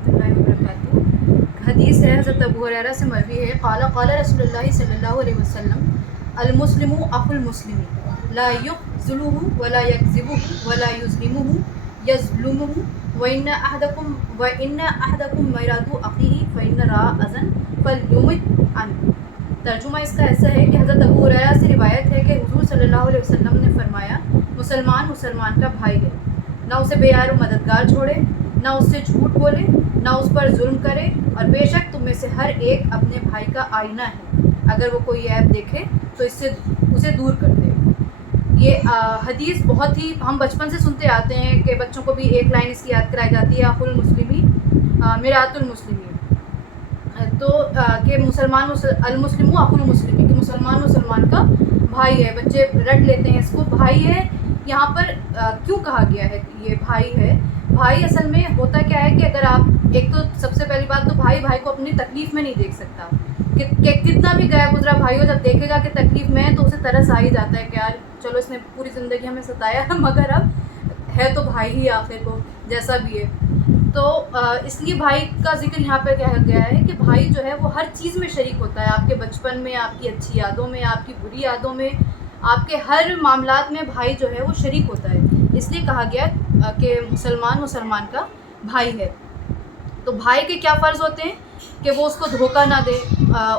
रहमतुल्लाहि व बरकातुहू। हदीस है हज़रत अबू हुरैरा से मरवी है, क़ाला क़ाला रसूलुल्लाह सल्लल्लाहु अलैहि वसल्लम, अल मुस्लिमु अख़ुल मुस्लिमी ला युख़्ज़िलुहु व ला यकज़िबुहु व ला युज़लिमुहु यज़्लुमुहु व इन्न अहदकुम मयरादु अख़ीही फ़इन रा अज़न फ़लयुमित अन्हु। तर्जुमा इसका ऐसा है कि हज़रत अबू हुरैरा से रिवायत है कि हुज़ूर सल्लल्लाहु अलैहि वसल्लम ने फरमाया, मुसलमान मुसलमान का भाई है, ना उसे बेयार मददगार छोड़े, ना उससे झूठ बोले, ना उस पर जुल्म करे, और बेशक तुम में से हर एक अपने भाई का आईना है, अगर वो कोई ऐब देखे तो इससे उसे दूर कर दे। ये हदीस बहुत ही हम बचपन से सुनते आते हैं कि बच्चों को भी एक लाइन इसकी याद कराई जाती है, अखुल मुस्लिमी मिरातुल मुस्लिमी, तो कि मुसलमान अल मुस्लिमु अखुल मुस्लिमी, कि मुसलमान मुसलमान का भाई है। बच्चे रट लेते हैं इसको, भाई है यहाँ पर क्यों कहा गया है कि ये भाई है। भाई असल में होता क्या है कि अगर आप एक तो सबसे पहली बात तो भाई भाई को अपनी तकलीफ़ में नहीं देख सकता, कि कितना भी गया गुजरा भाई हो, जब देखेगा कि तकलीफ़ में है तो उसे तरस आ ही जाता है कि यार चलो इसने पूरी ज़िंदगी हमें सताया मगर अब है तो भाई ही आखिर को, जैसा भी है। तो इसलिए भाई का जिक्र यहाँ पर कहा गया है कि भाई जो है वो हर चीज़ में शरीक होता है, आपके बचपन में, आपकी अच्छी यादों में, आपकी बुरी यादों में, आपके हर मामलात में भाई जो है वो शरीक होता है। इसलिए कहा गया कि मुसलमान मुसलमान का भाई है। तो भाई के क्या फ़र्ज़ होते हैं कि वो उसको धोखा ना दे,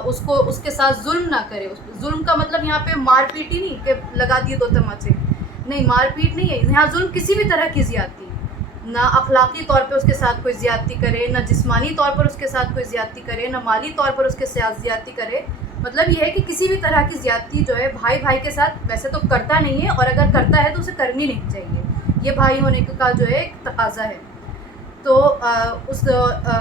उसको उसके साथ जुल्म ना करे। जुल्म का मतलब यहाँ पे मारपीट ही नहीं कि लगा दिए दो तमाचे, नहीं, मारपीट नहीं है यहाँ। जुल्म किसी भी तरह की ज़्यादती, ना अखलाकी तौर पे उसके साथ कोई ज़्यादती करे, ना जिस्मानी तौर पर उसके साथ कोई ज़्यादती करे, ना माली तौर पर उसके साथ ज़्यादती करे। मतलब ये है कि किसी भी तरह की ज़्यादती जो है भाई भाई के साथ वैसे तो करता नहीं है, और अगर करता है तो उसे करनी नहीं चाहिए। ये भाई होने का जो है एक तकाज़ा है। तो उस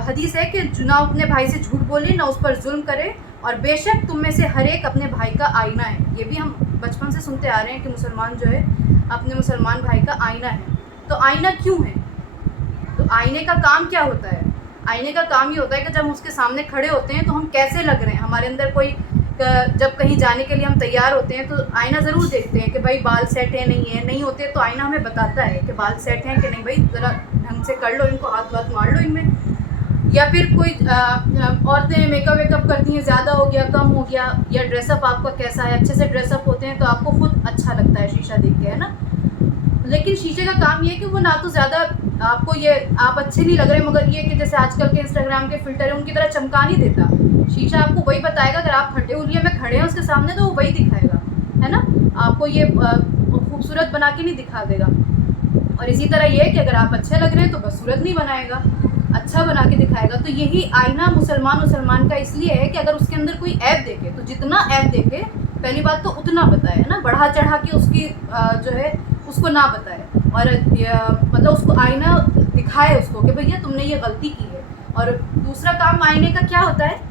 हदीस है कि ना अपने भाई से झूठ बोले, ना उस पर जुल्म करे, और बेशक तुम में से हर एक अपने भाई का आईना है। ये भी हम बचपन से सुनते आ रहे हैं कि मुसलमान जो है अपने मुसलमान भाई का आईना है। तो आईना क्यों है? तो आईने का काम क्या होता है? आईने का काम ये होता है कि जब हम उसके सामने खड़े होते हैं तो हम कैसे लग रहे हैं। हमारे अंदर कोई जब कहीं जाने के लिए हम तैयार होते हैं तो आईना ज़रूर देखते हैं कि भाई बाल सेट है नहीं है, नहीं होते तो आईना हमें बताता है कि बाल सेट हैं कि नहीं, भाई ज़रा ढंग से कर लो इनको, हाथ वाथ मार लो इनमें। या फिर कोई औरतें मेकअप वेकअप करती हैं, ज़्यादा हो गया कम हो गया, या ड्रेसअप आपका कैसा है, अच्छे से ड्रेसअप होते हैं तो आपको खुद अच्छा लगता है शीशा देख के, है ना। लेकिन शीशे का काम ये है कि वो ना तो ज़्यादा आपको ये आप अच्छे नहीं लग रहे, मगर ये कि जैसे आजकल के इंस्टाग्राम के फ़िल्टर है उनकी तरह चमका नहीं देता। शीशा आपको वही बताएगा, अगर आप फटे हुलिये में खड़े हैं उसके सामने तो वो वही दिखाएगा, है ना। आपको ये खूबसूरत बना के नहीं दिखा देगा। और इसी तरह ये है कि अगर आप अच्छे लग रहे हैं तो बदसूरत नहीं बनाएगा, अच्छा बना के दिखाएगा। तो यही आईना मुसलमान मुसलमान का इसलिए है कि अगर उसके अंदर कोई ऐब देखे तो जितना ऐब देखे पहली बात तो उतना बताए, है ना, बढ़ा चढ़ा के उसकी जो है उसको ना बताए, और मतलब उसको आईना दिखाए उसको कि भैया तुमने ये गलती की है। और दूसरा काम आईने का क्या होता है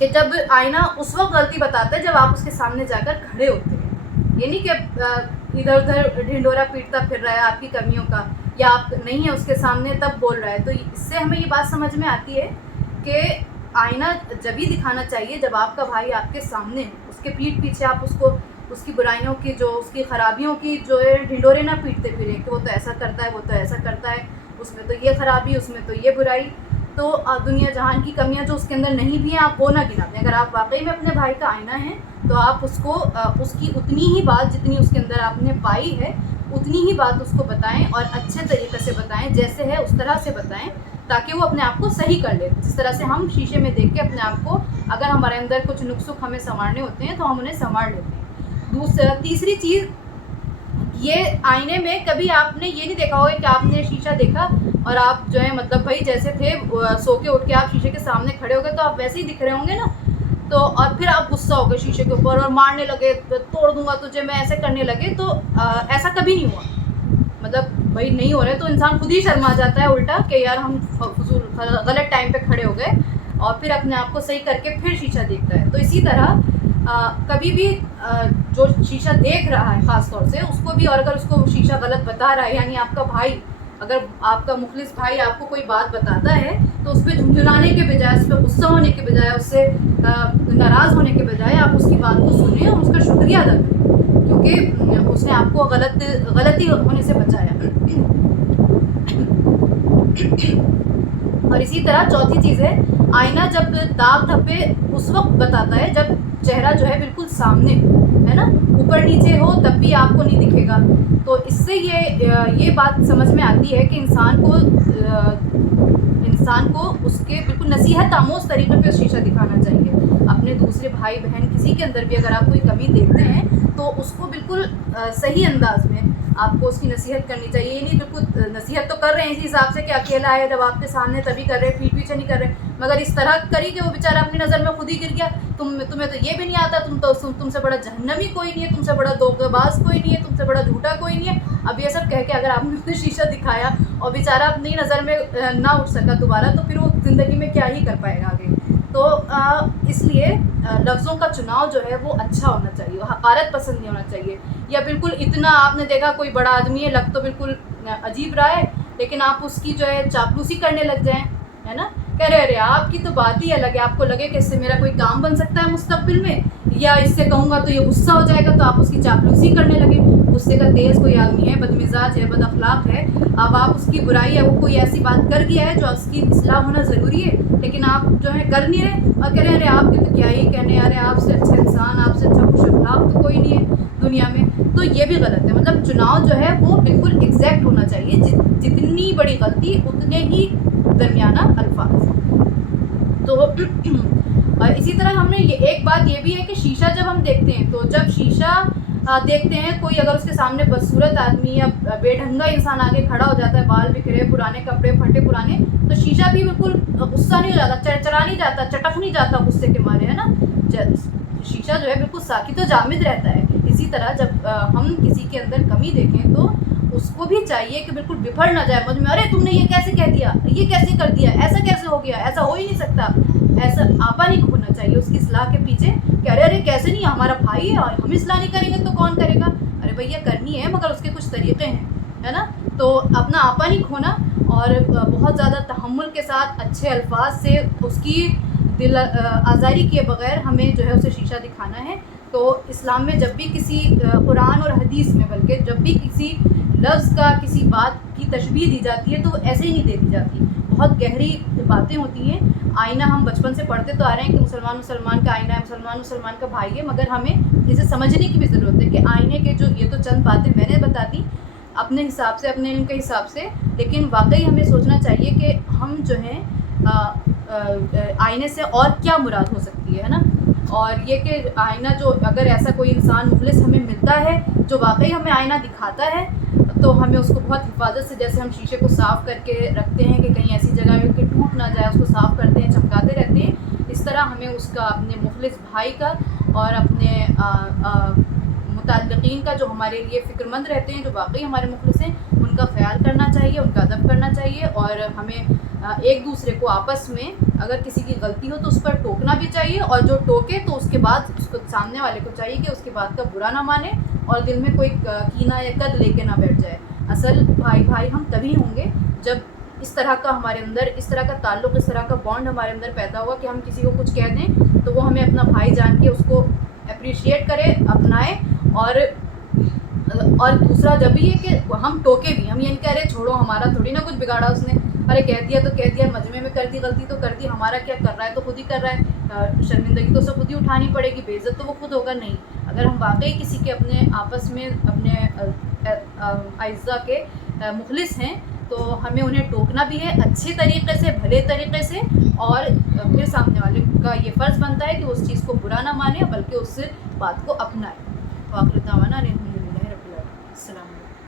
कि जब आईना उस वक्त गलती बताता है जब आप उसके सामने जाकर खड़े होते हैं। ये नहीं कि इधर उधर ढिंडोरा पीटता फिर रहा है आपकी कमियों का, या आप नहीं है उसके सामने तब बोल रहा है। तो इससे हमें ये बात समझ में आती है कि आईना जब ही दिखाना चाहिए जब आपका भाई आपके सामने है, उसके पीठ पीछे आप उसको उसकी बुराइयों की, जो उसकी ख़राबियों की जो है ढिंडोरे ना पीटते फिरें कि वो तो ऐसा करता है, वो तो ऐसा करता है, उसमें तो ये ख़राबी, उसमें तो ये बुराई। तो दुनिया जहान की कमियां जो उसके अंदर नहीं भी हैं आप वो ना गिनाते। अगर आप वाकई में अपने भाई का आईना हैं तो आप उसको उसकी उतनी ही बात जितनी उसके अंदर आपने पाई है उतनी ही बात उसको बताएं, और अच्छे तरीके से बताएं, जैसे है उस तरह से बताएं, ताकि वो अपने आप को सही कर ले। जिस तरह से हम शीशे में देख के अपने आप को, अगर हमारे अंदर कुछ नुक्स हमें संवारने होते हैं तो हम उन्हें संवार लेते हैं। तीसरी चीज़, ये आईने में कभी आपने ये नहीं देखा होगा कि आपने शीशा देखा और आप जो है मतलब भाई जैसे थे सो के उठ के आप शीशे के सामने खड़े हो गए तो आप वैसे ही दिख रहे होंगे ना, तो और फिर आप गुस्सा हो गए शीशे के ऊपर और मारने लगे, तोड़ दूंगा तुझे, मैं ऐसे करने लगे। तो ऐसा कभी नहीं हुआ, मतलब भाई नहीं हो रहे तो इंसान खुद ही शर्मा जाता है उल्टा कि यार हम फजूल गलत टाइम पे खड़े हो गए, और फिर अपने आप को सही करके फिर शीशा देखता है। तो इसी तरह कभी भी जो शीशा देख रहा है ख़ास तौर से उसको भी, और अगर उसको शीशा गलत बता रहा है, यानी आपका भाई, अगर आपका मुखलिस भाई आपको कोई बात बताता है तो उस पर झुंझुलाने के बजाय, उस पर गुस्सा होने के बजाय, उससे नाराज़ होने के बजाय आप उसकी बात को सुने और उसका शुक्रिया अदा करें, क्योंकि उसने आपको गलती होने से बचाया। اور اسی طرح چوتھی چیز ہے آئینہ جب داغ دھبے اس وقت بتاتا ہے جب چہرہ جو ہے بالکل سامنے ہے نا، اوپر نیچے ہو تب بھی آپ کو نہیں دکھے گا. تو اس سے یہ بات سمجھ میں آتی ہے کہ انسان کو اس کے بالکل نصیحت آموز طریقے پہ شیشہ دکھانا چاہیے. اپنے دوسرے بھائی بہن کسی کے اندر بھی اگر آپ کوئی کمی دیکھتے ہیں تو اس کو بالکل صحیح انداز میں آپ کو اس کی نصیحت کرنی چاہیے. یہ نہیں بالکل نصیحت تو کر رہے ہیں اسی حساب سے کہ اکیلا ہے جب آپ کے سامنے تبھی کر رہے ہیں، پیٹھ پیچھے نہیں کر رہے، مگر اس طرح کری کہ وہ بیچارہ اپنی نظر میں خود ہی گر گیا. تمہیں تو یہ بھی نہیں آتا، تم سے بڑا جہنمی کوئی نہیں ہے، تم سے بڑا دھوکے باز کوئی نہیں ہے، تم سے بڑا جھوٹا کوئی نہیں ہے. اب یہ سب کہہ کے اگر آپ نے اسے شیشہ دکھایا اور بیچارہ اپنی نظر میں نہ اٹھ سکا دوبارہ، تو پھر وہ زندگی میں کیا ہی کر پائے گا آگے. تو اس لیے لفظوں کا چناؤ جو ہے وہ اچھا ہونا چاہیے، حقارت پسند نہیں ہونا چاہیے. یا بالکل اتنا آپ نے دیکھا کوئی بڑا آدمی ہے، لگ تو بالکل عجیب رہا ہے، لیکن آپ اس کی جو ہے چاپلوسی کرنے لگ جائیں، ہے نا، کہہ رہے آپ کی تو بات ہی الگ ہے، آپ کو لگے کہ اس سے میرا کوئی کام بن سکتا ہے مستقبل میں، یا اس سے کہوں گا تو یہ غصہ ہو جائے گا، تو آپ اس کی چاپلوسی کرنے لگے. غصے کا تیز کوئی آدمی ہے، بد مزاج ہے، بد اخلاق ہے، اب آپ اس کی برائی ہے، وہ کوئی ایسی بات کر گیا ہے جو اس کی اصلاح ہونا ضروری ہے، لیکن آپ جو ہے کر نہیں رہے اور کہہ رہے آپ کے تو کیا ہی کہنے، ارے آپ سے اچھے انسان، آپ سے اچھا خوش اخلاق تو کوئی نہیں ہے دنیا میں. تو یہ بھی غلط ہے. مطلب چناؤ جو ہے وہ بالکل ایگزیکٹ ہونا چاہیے، جتنی بڑی غلطی اتنے ہی درمیانہ الفاظ. تو اور اسی طرح ہم نے ایک بات یہ بھی ہے کہ شیشہ جب ہم دیکھتے ہیں تو جب شیشہ دیکھتے ہیں کوئی اگر اس کے سامنے بدصورت آدمی یا بے ڈھنگا انسان آگے کھڑا ہو جاتا ہے، بال بکھرے، پرانے کپڑے پھٹے پرانے، تو شیشہ بھی بالکل غصہ نہیں ہو جاتا، چرچرا نہیں جاتا، چٹک نہیں جاتا غصے کے مارے، ہے نا. شیشہ جو ہے بالکل ساکت و جامد رہتا ہے. اسی طرح جب ہم کسی کے اندر کمی دیکھیں تو اس کو بھی چاہیے کہ بالکل بفر نہ جائے مجھ میں، ارے تم نے یہ کیسے کہہ دیا، یہ کیسے کر دیا، ایسا کیسے ہو گیا، ایسا ہو ہی نہیں سکتا. ایسا آپا نہیں ہونا چاہیے اس کی اصلاح کے پیچھے کہ ارے کیسے نہیں، ہمارا بھائی ہے اور ہم اصلاح نہیں کریں گے تو کون کرے گا. ارے بھیا کرنی ہے مگر اس کے کچھ طریقے ہیں، ہے نا. تو اپنا آپا نہیں کھونا اور بہت زیادہ تحمل کے ساتھ اچھے الفاظ سے اس کی دل آزاری کیے بغیر ہمیں جو ہے اسے شیشہ دکھانا ہے. تو اسلام میں جب بھی کسی قرآن اور حدیث میں بلکہ جب بھی کسی لفظ کا کسی بات کی تشبیہ دی جاتی ہے تو وہ ایسے ہی نہیں دے دی جاتی، بہت گہری باتیں ہوتی ہیں. آئینہ ہم بچپن سے پڑھتے تو آ رہے ہیں کہ مسلمان کا آئینہ ہے، مسلمان کا بھائی ہے، مگر ہمیں اسے سمجھنے کی بھی ضرورت ہے کہ آئینے کے جو یہ تو چند باتیں میں نے بتا دی اپنے حساب سے، اپنے علم کے حساب سے، لیکن واقعی ہمیں سوچنا چاہیے کہ ہم جو ہیں آئینے سے اور کیا مراد ہو سکتی ہے نا. اور یہ کہ آئینہ جو اگر ایسا کوئی انسان مخلص ہمیں ملتا ہے جو واقعی ہمیں آئینہ دکھاتا ہے تو ہمیں اس کو بہت حفاظت سے، جیسے ہم شیشے کو صاف کر کے رکھتے ہیں کہ کہیں ایسی جگہ ہے کہ ٹوٹ نہ جائے، اس کو صاف کرتے ہیں، چمکاتے رہتے ہیں، اس طرح ہمیں اس کا اپنے مخلص بھائی کا اور اپنے متعلقین کا جو ہمارے لیے فکر مند رہتے ہیں، جو واقعی ہمارے مخلص ہیں، ان کا خیال کرنا چاہیے، ان کا ادب کرنا چاہیے. اور ہمیں ایک دوسرے کو آپس میں اگر کسی کی غلطی ہو تو اس پر ٹوکنا بھی چاہیے، اور جو ٹوکے تو اس کے بعد اس کو سامنے والے کو چاہیے کہ اس کے بات کا برا نہ مانے اور دل میں کوئی کینہ یا قد لے کے نہ بیٹھ جائے. اصل بھائی ہم تبھی ہوں گے جب اس طرح کا ہمارے اندر، اس طرح کا تعلق، اس طرح کا بانڈ ہمارے اندر پیدا ہوا کہ ہم کسی کو کچھ کہہ دیں تو وہ ہمیں اپنا بھائی جان کے اس کو اپریشیٹ کرے، اپنائے. اور دوسرا جب یہ کہ ہم ٹوکے بھی، ہم یہ نہیں کہہ رہے چھوڑو ہمارا تھوڑی نہ کچھ بگاڑا اس نے، ارے کہہ دیا تو کہہ دیا، مجمع میں کر دی، غلطی تو کر دی، ہمارا کیا، کر رہا ہے تو خود ہی کر رہا ہے، شرمندگی تو اسے خود ہی اٹھانی پڑے گی، بے عزت تو وہ خود ہوگا. نہیں، اگر ہم واقعی کسی کے اپنے آپس میں اپنے اعزاء کے مخلص ہیں تو ہمیں انہیں ٹوکنا بھی ہے اچھے طریقے سے، بھلے طریقے سے، اور پھر سامنے والے کا یہ فرض بنتا ہے کہ اس چیز کو برا نہ مانے بلکہ اس بات کو اپنائے. وآخر دعوانا الحمد للہ رب العالمین. السلام علیکم.